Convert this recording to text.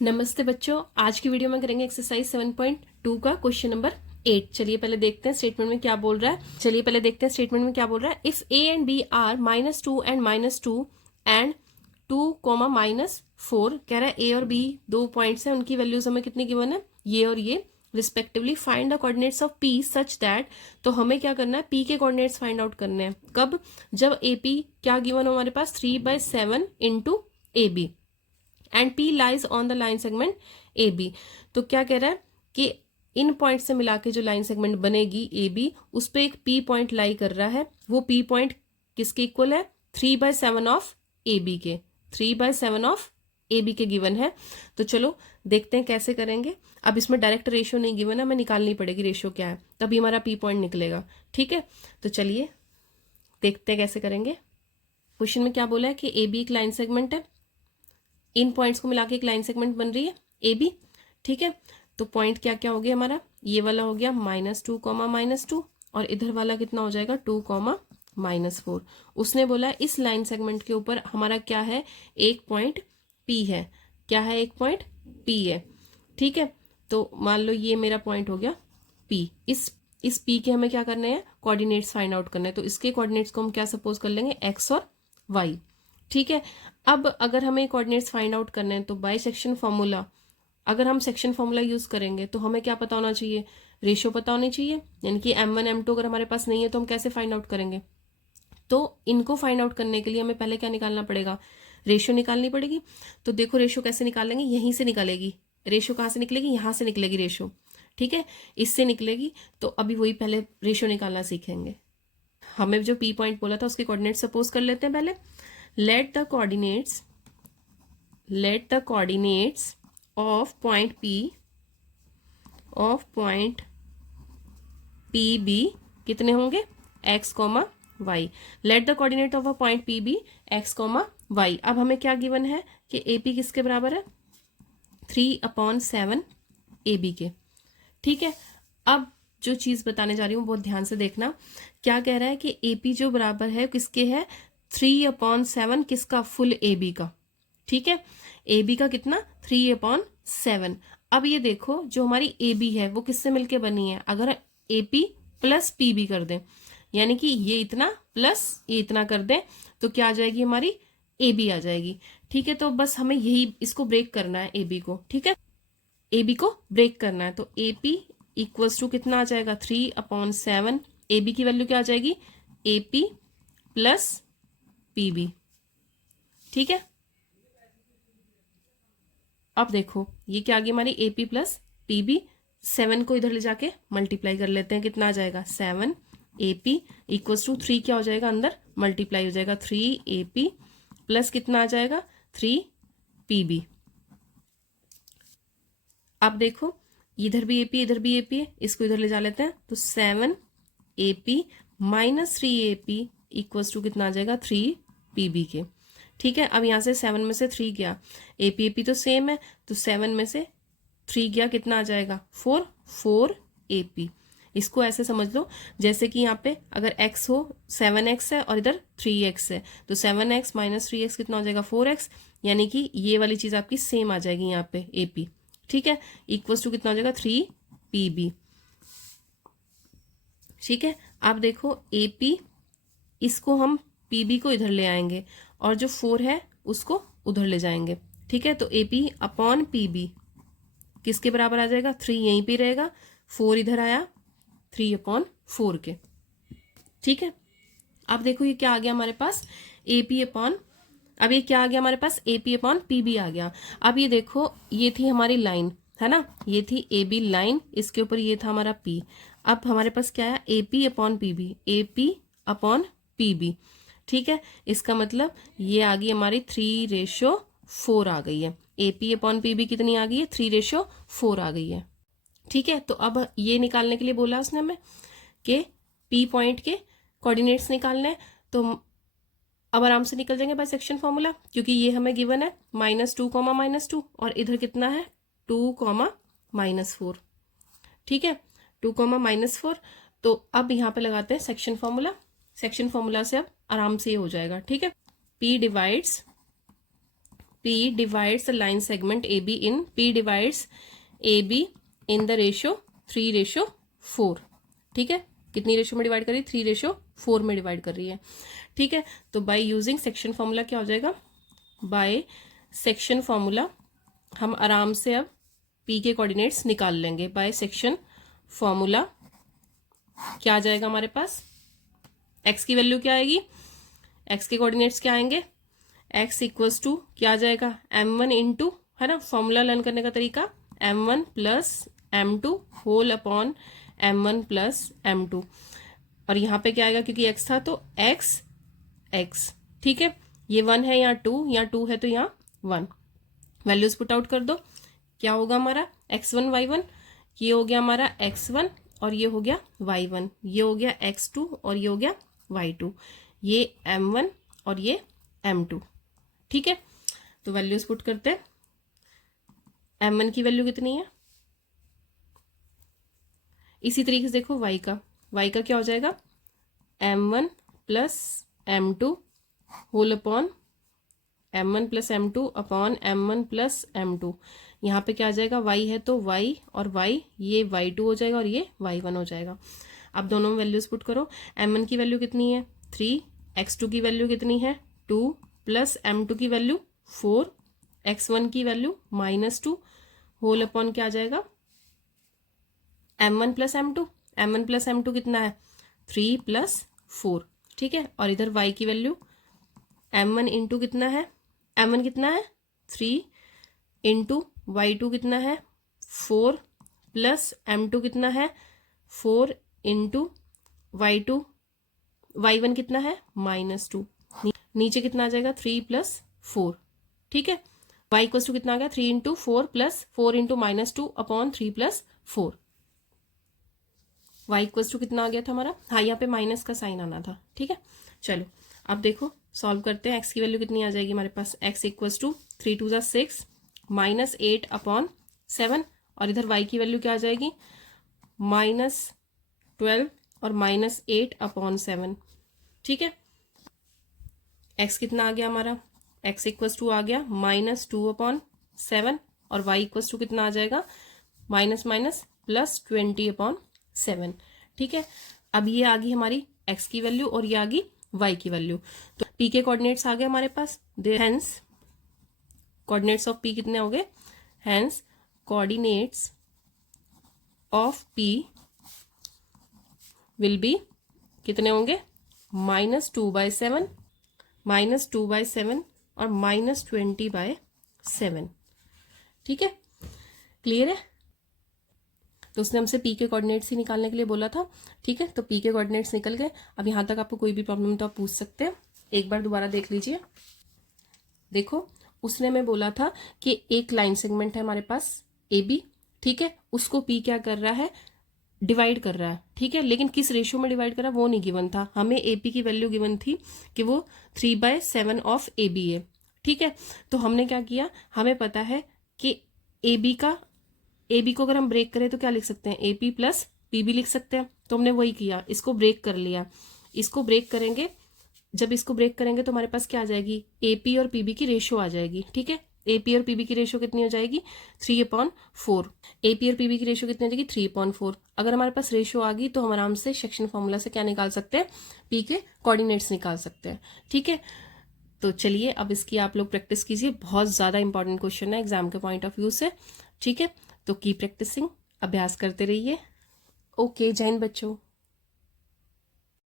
नमस्ते बच्चों, आज की वीडियो में करेंगे एक्सरसाइज 7.2 का क्वेश्चन नंबर 8। चलिए पहले देखते हैं स्टेटमेंट में क्या बोल रहा है। If A and B are -2 and -2 and 2, -4, कह रहा है ए और बी दो पॉइंट्स हैं, उनकी वैल्यूज हमें कितनी गिवन है, ये और ये respectively. Find the coordinates of P such that, तो हमें क्या करना है, पी के कोऑर्डिनेट्स फाइंड आउट करने हैं। कब? जब ए पी क्या गिवन हो हमारे पास, 3/7 into A B and P lies on the line segment A B. तो क्या कह रहा है कि इन पॉइंट से मिला के जो लाइन सेगमेंट बनेगी ए बी, उस पर एक P पॉइंट लाई कर रहा है। वो P पॉइंट किसके इक्वल है, 3/7 ऑफ ए बी के, 3/7 ऑफ ए बी के गिवन है। तो चलो देखते हैं कैसे करेंगे। अब इसमें डायरेक्ट रेशियो नहीं गिवन है, हमें निकालनी पड़ेगी रेशियो क्या है, तभी हमारा P पॉइंट निकलेगा। ठीक है, तो चलिए देखते हैं कैसे करेंगे। क्वेश्चन में क्या बोला है कि ए बी एक लाइन सेगमेंट है, इन पॉइंट्स को मिला के एक लाइन सेगमेंट बन रही है ए बी। ठीक है, तो पॉइंट क्या क्या हो गया हमारा, ये वाला हो गया -2, -2, और इधर वाला कितना हो जाएगा 2, -4। उसने बोला इस लाइन सेगमेंट के ऊपर हमारा क्या है, एक पॉइंट पी है। क्या है, एक पॉइंट पी है। ठीक है, तो मान लो ये मेरा पॉइंट हो गया पी। इस पी के हमें क्या करने हैं, कोऑर्डिनेट्स फाइंड आउट करने हैं। तो इसके कोऑर्डिनेट्स को हम क्या सपोज कर लेंगे, एक्स और वाई। ठीक है, अब अगर हमें कोऑर्डिनेट्स फाइंड आउट करने हैं तो बाय सेक्शन फॉर्मूला, अगर हम सेक्शन फॉर्मूला यूज करेंगे तो हमें क्या पता होना चाहिए, रेशियो पता होनी चाहिए। यानी कि m1 m2 अगर हमारे पास नहीं है तो हम कैसे फाइंड आउट करेंगे। तो इनको फाइंड आउट करने के लिए हमें पहले क्या निकालना पड़ेगा, रेशियो निकालनी पड़ेगी। तो देखो रेशियो कैसे निकालेंगे, यहीं से निकालेगी रेशियो। कहाँ से निकलेगी, यहाँ से निकलेगी रेशियो। ठीक है, इससे निकलेगी। तो अभी वही पहले रेशियो निकालना सीखेंगे। हमें जो पी पॉइंट बोला था उसके कोऑर्डिनेट सपोज कर लेते हैं पहले। let the coordinates of point P be कितने होंगे, x, y। let the coordinate of a point P be x, y। अब हमें क्या गिवन है कि AP किसके बराबर है, 3/7 AB के। ठीक है, अब जो चीज बताने जा रही हूँ बहुत ध्यान से देखना। क्या कह रहा है कि AP जो बराबर है किसके है, 3/7 किसका, फुल ए बी का। ठीक है, ए बी का कितना, 3/7। अब ये देखो जो हमारी ए बी है वो किससे मिलके बनी है, अगर A P plus P B कर दें, यानी कि ये इतना प्लस ये इतना कर दें, तो क्या आ जाएगी हमारी, ए बी आ जाएगी। ठीक है, तो बस हमें यही इसको ब्रेक करना है ए बी को। ठीक है, ए बी को ब्रेक करना है। तो ए पी इक्वल्स टू कितना आ जाएगा, 3/7। ए बी की वैल्यू क्या आ जाएगी, A P plus P B. ठीक है, अब देखो ये क्या आ गई हमारी, A P plus P B. 7 को इधर ले जाके मल्टीप्लाई कर लेते हैं, कितना आ जाएगा, 7 ए पी इक्वल्स टू 3 क्या हो जाएगा, अंदर मल्टीप्लाई हो जाएगा, 3 ए पी प्लस कितना आ जाएगा, 3 पी बी। अब देखो इधर भी एपी इधर भी एपी है, इसको इधर ले जा लेते हैं। तो 7 A P minus 3 A P equals to कितना आ जाएगा, 3 पी बी के। ठीक है, अब यहाँ से 7 में से 3 गया, ए पी तो सेम है, तो 7 में से 3 गया, कितना आ जाएगा, 4 ए पी। इसको ऐसे समझ लो जैसे कि यहाँ पे अगर x हो 7x है और इधर 3x है, तो 7x माइनस 3x कितना हो जाएगा, 4x। यानी कि ये वाली चीज आपकी सेम आ जाएगी यहाँ पे ए पी। ठीक है, इक्वल्स टू कितना हो जाएगा, 3 पी बी। ठीक है, आप देखो ए पी, इसको हम पी बी को इधर ले आएंगे और जो 4 है उसको उधर ले जाएंगे। ठीक है, तो A P upon P B किसके बराबर आ जाएगा, 3 यहीं पे रहेगा, 4 इधर आया, 3/4 के। ठीक है, अब देखो ये क्या आ गया हमारे पास, ए पी अपॉन, अब ये क्या आ गया हमारे पास, A P upon P B आ गया। अब ये देखो ये थी हमारी लाइन, है ना, ये थी ए बी लाइन, इसके ऊपर ये था हमारा पी। अब हमारे पास क्या है, A P upon P B, A P upon P B. ठीक है, इसका मतलब ये आ गई हमारी 3/4 आ गई है। A P upon P B कितनी आ गई है, 3/4 आ गई है। ठीक है, तो अब ये निकालने के लिए बोला उसने हमें कि पी पॉइंट के कोऑर्डिनेट्स निकालने हैं। तो अब आराम से निकल जाएंगे बाय सेक्शन फॉर्मूला, क्योंकि ये हमें गिवन है -2, -2 और इधर कितना है 2, -4। ठीक है, 2, -4। तो अब यहाँ पे लगाते हैं सेक्शन फॉर्मूला। सेक्शन फॉर्मूला से अब आराम से ये हो जाएगा। ठीक है, P divides P divides the line segment AB in P divides AB in the ratio 3:4। ठीक है, कितनी रेशो में डिवाइड कर रही है? 3:4 में डिवाइड कर रही है। ठीक है, तो बाय यूजिंग सेक्शन फॉर्मूला क्या हो जाएगा? बाय सेक्शन फॉर्मूला हम आराम से अब P के कोऑर्डिनेट्स निकाल लेंगे। बाय सेक्शन फॉर्मूला क्या आ जाएगा हमारे पास? x की वैल्यू क्या आएगी? x के कोऑर्डिनेट्स क्या आएंगे? x इक्वल्स टू क्या आ जाएगा? m1 इंटू, है ना, फॉर्मूला लर्न करने का तरीका, m1 plus m2 whole upon m1 plus m2। और यहाँ पे क्या आएगा? क्योंकि x था तो x। ठीक है, ये 1 है, यहाँ 2, यहाँ 2 है तो यहाँ 1। वैल्यूज पुट आउट कर दो, क्या होगा हमारा? x1 y1, ये हो गया हमारा x1 और ये हो गया y1, ये हो गया x2 और ये हो गया y2, ये m1 और ये m2। ठीक है, तो वैल्यूज पुट करते हैं। m1 की वैल्यू कितनी है? इसी तरीके से देखो y का क्या हो जाएगा? m1 plus m2 whole upon m1 plus m2 upon m1 plus m2। यहाँ पे क्या आ जाएगा? y है तो y और y, ये y2 हो जाएगा और ये y1 हो जाएगा। अब दोनों में वैल्यूज पुट करो। m1 की वैल्यू कितनी है? 3, x2 की वैल्यू कितनी है? 2 प्लस m2 की वैल्यू 4, x1 की वैल्यू -2 होल अपॉन क्या आ जाएगा? m1 प्लस m2 कितना है? 3 प्लस 4। ठीक है, और इधर y की वैल्यू m1 इंटू कितना है? m1 कितना है? 3 इंटू y2 कितना है? 4 प्लस m2 कितना है? 4 इंटू y2, y1 कितना है? -2। नीचे कितना आ जाएगा? 3 प्लस 4। ठीक है, y इक्वल्स टू कितना आ गया? 3 into 4 plus 4 into -2 upon 3 plus 4। y equals to कितना आ गया था हमारा? हाँ, यहाँ पे माइनस का साइन आना था। ठीक है, चलो अब देखो सॉल्व करते हैं। x की वैल्यू कितनी आ जाएगी हमारे पास? x इक्वल्स टू 3 2 6 -8 अपॉन 7, और इधर y की वैल्यू क्या आ जाएगी? -12 और -8 अपॉन 7। ठीक है, x कितना आ गया हमारा? x इक्वल्स टू आ गया -2 अपॉन 7, और y इक्वल्स टू कितना आ जाएगा? +20 अपॉन 7। ठीक है, अब ये आ गई हमारी x की वैल्यू और ये आ गई y की वैल्यू। तो p के कोऑर्डिनेट्स आ गए हमारे पास। हेंस कोऑर्डिनेट्स ऑफ p कितने हो गए? Hence coordinates of p will be कितने होंगे? -2/7 और -20/7। ठीक है, क्लियर है? तो उसने हमसे p के कोऑर्डिनेट्स ही निकालने के लिए बोला था। ठीक है, तो p के कोऑर्डिनेट्स निकल गए। अब यहाँ तक आपको कोई भी प्रॉब्लम तो आप पूछ सकते हैं। एक बार दोबारा देख लीजिए। देखो, उसने हमें बोला था कि एक लाइन सेगमेंट है हमारे पास AB। ठीक है, उसको p क्या कर रहा है? डिवाइड कर रहा है। ठीक है, लेकिन किस रेशियो में डिवाइड कर रहा है वो नहीं गिवन था। हमें AP की वैल्यू गिवन थी कि वो 3/7 ऑफ AB है। ठीक है, तो हमने क्या किया? हमें पता है कि AB को अगर हम ब्रेक करें तो क्या लिख सकते हैं? AP प्लस PB लिख सकते हैं। तो हमने वही किया, इसको ब्रेक कर लिया। इसको ब्रेक करेंगे, जब इसको ब्रेक करेंगे तो हमारे पास क्या आ जाएगी? AP और PB की रेशियो आ जाएगी। ठीक है, AP और PB की रेशियो कितनी हो जाएगी? 3/4। AP और PB की रेशियो कितनी हो जाएगी? 3/4। अगर हमारे पास रेशियो आ गई तो हम आराम से सेक्शन फॉर्मूला से क्या निकाल सकते हैं? P के कोऑर्डिनेट्स निकाल सकते हैं। ठीक है, तो चलिए अब इसकी आप लोग प्रैक्टिस कीजिए। बहुत ज़्यादा इंपॉर्टेंट क्वेश्चन है एग्जाम के पॉइंट ऑफ व्यू से। ठीक है, तो की प्रैक्टिसिंग, अभ्यास करते रहिए। ओके, जय हिंद बच्चों।